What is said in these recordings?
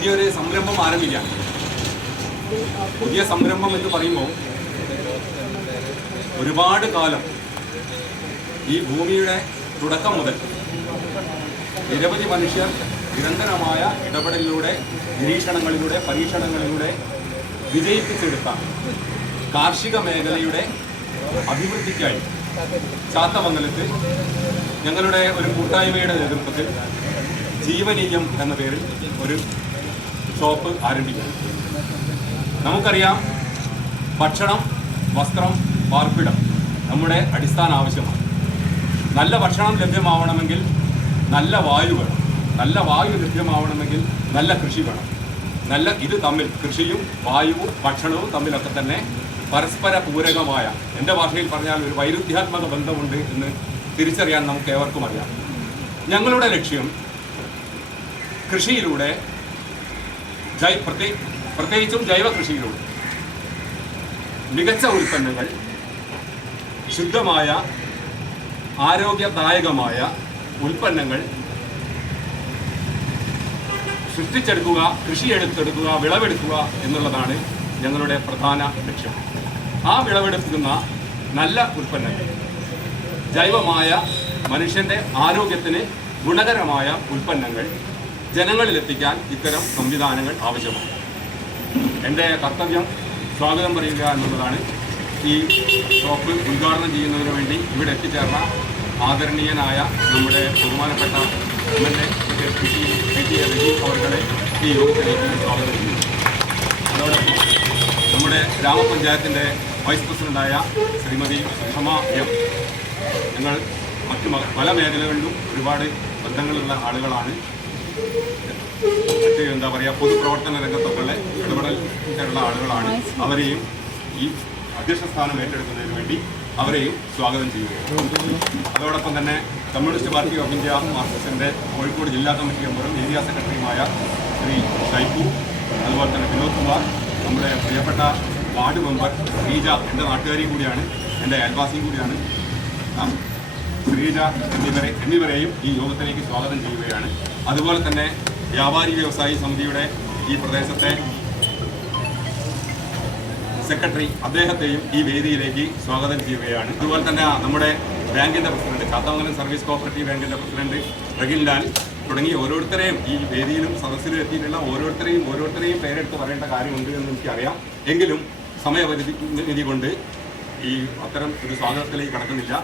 പുതിയൊരു സംരംഭം ആരംഭിക്കാൻ. പുതിയ സംരംഭം എന്ന് പറയുമ്പോൾ ഒരുപാട് കാലം ഈ ഭൂമിയുടെ തുടക്കം മുതൽ നിരവധി മനുഷ്യർ നിരന്തരമായ ഇടപെടലിലൂടെ, നിരീക്ഷണങ്ങളിലൂടെ, പരീക്ഷണങ്ങളിലൂടെ വിജയിപ്പിച്ചെടുത്ത കാർഷിക മേഖലയുടെ അഭിവൃദ്ധിക്കായി ചാത്തമംഗലത്ത് ഞങ്ങളുടെ ഒരു കൂട്ടായ്മയുടെ നേതൃത്വത്തിൽ ജീവനീയം എന്ന പേരിൽ ഒരു ഷോപ്പ് ആരംഭിക്കുന്നു. നമുക്കറിയാം, ഭക്ഷണം, വസ്ത്രം, പാർപ്പിടം നമ്മുടെ അടിസ്ഥാന ആവശ്യമാണ്. നല്ല ഭക്ഷണം ലഭ്യമാവണമെങ്കിൽ നല്ല വായു വേണം. നല്ല വായു ലഭ്യമാവണമെങ്കിൽ നല്ല കൃഷി വേണം. ഇത് തമ്മിൽ, കൃഷിയും വായുവും ഭക്ഷണവും തമ്മിലൊക്കെ തന്നെ പരസ്പര പൂരകമായ, എൻ്റെ ഭാഷയിൽ പറഞ്ഞാൽ ഒരു വൈരുദ്ധ്യാത്മക ബന്ധമുണ്ട് എന്ന് തിരിച്ചറിയാൻ നമുക്ക് ഏവർക്കും അറിയാം. ഞങ്ങളുടെ ലക്ഷ്യം കൃഷിയിലൂടെ, പ്രത്യേകിച്ചും ജൈവ കൃഷിയിലൂടെ മികച്ച ഉൽപ്പന്നങ്ങൾ, ശുദ്ധമായ ആരോഗ്യദായകമായ ഉൽപ്പന്നങ്ങൾ സൃഷ്ടിച്ചെടുക്കുക, കൃഷിയെടുത്തെടുക്കുക, വിളവെടുക്കുക എന്നുള്ളതാണ് ഞങ്ങളുടെ പ്രധാന ലക്ഷ്യം. ആ വിളവെടുക്കുന്ന നല്ല ഉൽപ്പന്നങ്ങൾ, ജൈവമായ, മനുഷ്യൻ്റെ ആരോഗ്യത്തിന് ഗുണകരമായ ഉൽപ്പന്നങ്ങൾ ജനങ്ങളിലെത്തിക്കാൻ ഇത്തരം സംവിധാനങ്ങൾ ആവശ്യമാണ്. എൻ്റെ കർത്തവ്യം സ്വാഗതം പറയുക എന്നുള്ളതാണ്. ഈ ഷോപ്പ് ഉദ്ഘാടനം ചെയ്യുന്നതിന് വേണ്ടി ഇവിടെ എത്തിച്ചേർന്ന ആദരണീയനായ നമ്മുടെ ബഹുമാനപ്പെട്ട MLA രജീവ് അവർകളെ ഈ യോഗത്തിലേക്ക് സ്വാഗതം ചെയ്യുന്നു. അതോടൊപ്പം നമ്മുടെ ഗ്രാമപഞ്ചായത്തിൻ്റെ വൈസ് പ്രസിഡൻ്റായ ശ്രീമതി സുഷമ M. ഞങ്ങൾ മറ്റു പല മേഖലകളിലും ഒരുപാട് ബന്ധങ്ങളുള്ള ആളുകളാണ്. എന്താ പറയുക, പൊതുപ്രവർത്തന രംഗത്തൊക്കെ ഇടപെടലുള്ള ആളുകളാണ്. അവരെയും ഈ അധ്യക്ഷ സ്ഥാനം ഏറ്റെടുക്കുന്നതിന് വേണ്ടി അവരെയും സ്വാഗതം ചെയ്യുകയാണ്. അതോടൊപ്പം തന്നെ കമ്മ്യൂണിസ്റ്റ് പാർട്ടി ഓഫ് ഇന്ത്യ മാർക്സിസ്റ്റിൻ്റെ കോഴിക്കോട് ജില്ലാ കമ്മിറ്റി മെമ്പറും ഏരിയ സെക്രട്ടറിയുമായ ശ്രീ ഷൈപ്പു, അതുപോലെ തന്നെ വിനോദ് കുമാർ, നമ്മുടെ പ്രിയപ്പെട്ട വാർഡ് മെമ്പർ ശ്രീജ, എൻ്റെ നാട്ടുകാരിയും കൂടിയാണ്, എൻ്റെ അയൽവാസിയും കൂടിയാണ്, ശ്രീജ എന്നിവരെയും ഈ യോഗത്തിലേക്ക് സ്വാഗതം ചെയ്യുകയാണ്. അതുപോലെ തന്നെ വ്യാപാരി വ്യവസായി സമിതിയുടെ ഈ പ്രദേശത്തെ സെക്രട്ടറി, അദ്ദേഹത്തെയും ഈ വേദിയിലേക്ക് സ്വാഗതം ചെയ്യുകയാണ്. അതുപോലെ തന്നെ നമ്മുടെ ബാങ്കിൻ്റെ പ്രസിഡന്റ്, ചാത്തമംഗലം സർവീസ് കോഓപ്പറേറ്റീവ് ബാങ്കിൻ്റെ പ്രസിഡന്റ് റഗിൽ ലാൽ തുടങ്ങി ഓരോരുത്തരെയും, ഈ വേദിയിലും സദസ്സിലും എത്തിയിട്ടുള്ള ഓരോരുത്തരെയും പേരെടുത്ത് പറയേണ്ട കാര്യമുണ്ട് എന്ന് എനിക്കറിയാം. എങ്കിലും സമയപരിധി കൊണ്ട് ഈ അത്തരം ഒരു സ്വാഗതത്തിലേക്ക് കടക്കുന്നില്ല.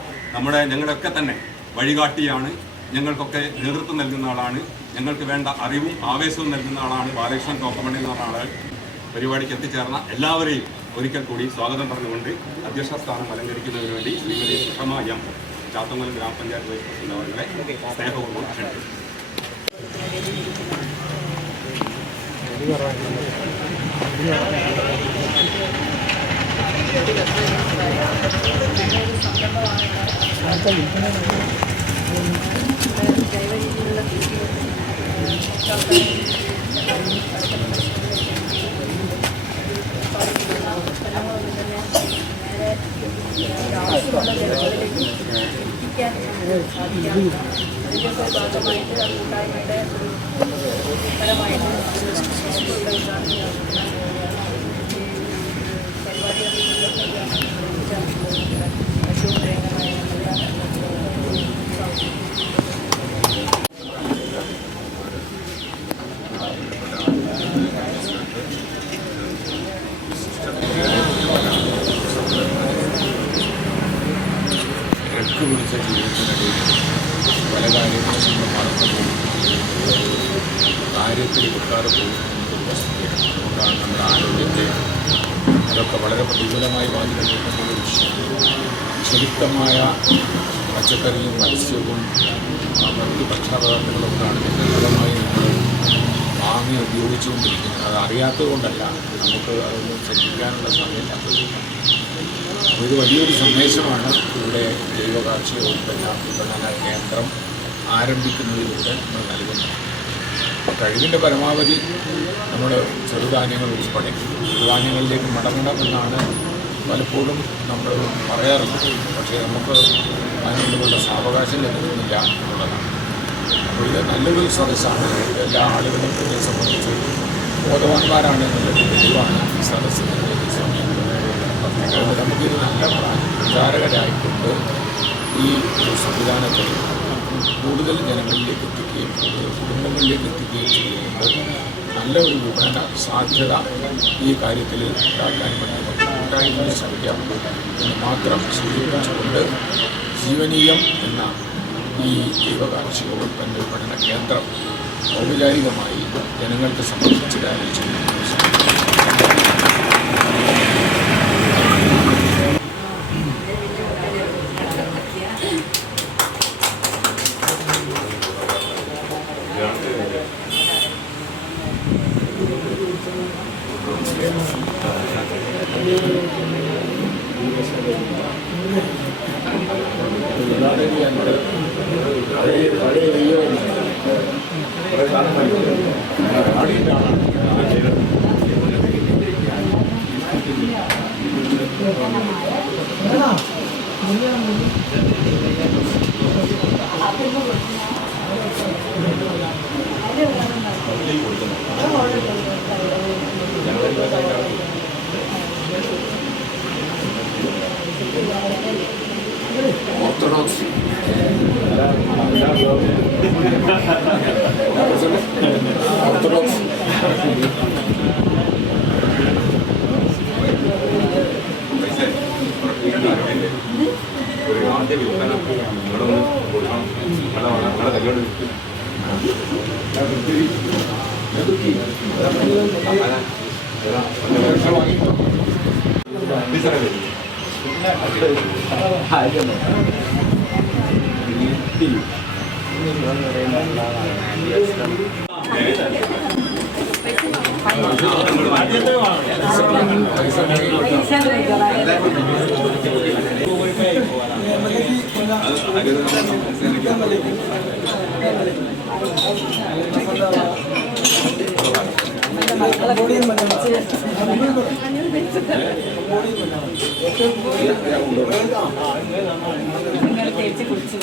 ഞങ്ങളുടെയൊക്കെ തന്നെ വഴികാട്ടിയാണ്, ഞങ്ങൾക്കൊക്കെ നേതൃത്വം നൽകുന്ന ആളാണ്, ഞങ്ങൾക്ക് വേണ്ട അറിവും ആവേശവും നൽകുന്ന ആളാണ് ബാലകൃഷ്ണൻ തോപ്പമണ്ണി എന്ന ആൾ. പരിപാടിക്ക് എത്തിച്ചേർന്ന എല്ലാവരെയും ഒരിക്കൽ കൂടി സ്വാഗതം പറഞ്ഞുകൊണ്ട് അധ്യക്ഷ സ്ഥാനം അലങ്കരിക്കുന്നതിന് വേണ്ടി ശ്രീമതി സുഷമ M. ചാത്തമംഗലം ഗ്രാമപഞ്ചായത്ത് വൈസ് പ്രസിഡന്റ് അവരുടെ സ്നേഹപൂർവ്വം ക്ഷണിക്കുന്നു. ഭാഗമായിട്ട് കൂട്ടായ്മയുടെ പരമായിട്ട് പിടിച്ച ജീവിതത്തിനിടയിൽ പല കാര്യങ്ങളും നമ്മൾ മറന്നു പോകും, കാര്യത്തിൽ കിട്ടാതെ പോകുന്നതൊരു വസ്തുതയാണ്. അതുകൊണ്ടാണ് നമ്മുടെ ആരോഗ്യത്തെ അതൊക്കെ വളരെ പ്രതികൂലമായി ബാധിക്കുന്ന ഒരു വിഷയം. ശുദ്ധമായ പച്ചക്കറിയും മത്സ്യവും മറ്റ് ഭക്ഷണപദാർത്ഥങ്ങളൊക്കെയാണ് ഫലമായി നമ്മൾ വാങ്ങി ഉപയോഗിച്ചുകൊണ്ടിരിക്കുന്നത്. അത് അറിയാത്തത് കൊണ്ടല്ല, നമുക്ക് അതൊന്നും ശ്രദ്ധിക്കാനുള്ള സമയമില്ലാത്തതില്ല. ഒരു വലിയൊരു സന്ദേശമാണ് ഇവിടെ ജൈവ കാർഷിക വിപണന കേന്ദ്രം ആരംഭിക്കുന്നതിലൂടെ നമ്മൾ നൽകുന്നത്. കഴിവിൻ്റെ പരമാവധി നമ്മുടെ ചെറുധാന്യങ്ങൾ ഉൾപ്പെടെ ചെറുധാന്യങ്ങളിലേക്ക് മടങ്ങണമെന്നാണ് പലപ്പോഴും നമ്മൾ പറയാറുണ്ട്. പക്ഷേ നമുക്ക് അതിനുള്ള സാവകാശം ലഭിക്കുന്നില്ല എന്നുള്ളതാണ്. അപ്പോൾ ഇത് നല്ലൊരു സദസ്സാണ്. എല്ലാ ആളുകളും ഇതിനെ സംബന്ധിച്ച് ബോധവാന്മാരാണ് എന്നുള്ളത് തെളിവാണ് ഈ സദസ്സിന് സമയം. നമുക്കിത് നല്ല പ്രചാരകരായിക്കൊണ്ട് ഈ സംവിധാനത്തെ കൂടുതൽ ജനങ്ങളിലേക്ക് എത്തിക്കുകയും കൂടുതൽ കുടുംബങ്ങളിലേക്ക് എത്തിക്കുകയും ചെയ്യുന്നത് നല്ല ഒരു വിപണന സാധ്യത ഈ കാര്യത്തിൽ ഉണ്ടാക്കാൻ വേണ്ടി ഉണ്ടായിരുന്നത് ശ്രമിക്കാം എന്ന് മാത്രം സൂചിപ്പിച്ചുകൊണ്ട് ജീവനീയം എന്ന ഈ ദൈവകാർഷിക ഉൽപ്പന്ന വിപണന കേന്ദ്രം ഔപചാരികമായി ജനങ്ങൾക്ക് സമർപ്പിച്ച് കാര്യം ചെയ്യുന്നു. ഓർത്തഡോക്സ് ഓർത്തഡോക്സ് ഒരു ആദ്യ വിൽപ്പന ഇവിടെ ഒന്ന് കൊടുക്കണം. നിങ്ങളുടെ കല്യാണം വിൽക്കും. തേച്ച് കുടിച്ചു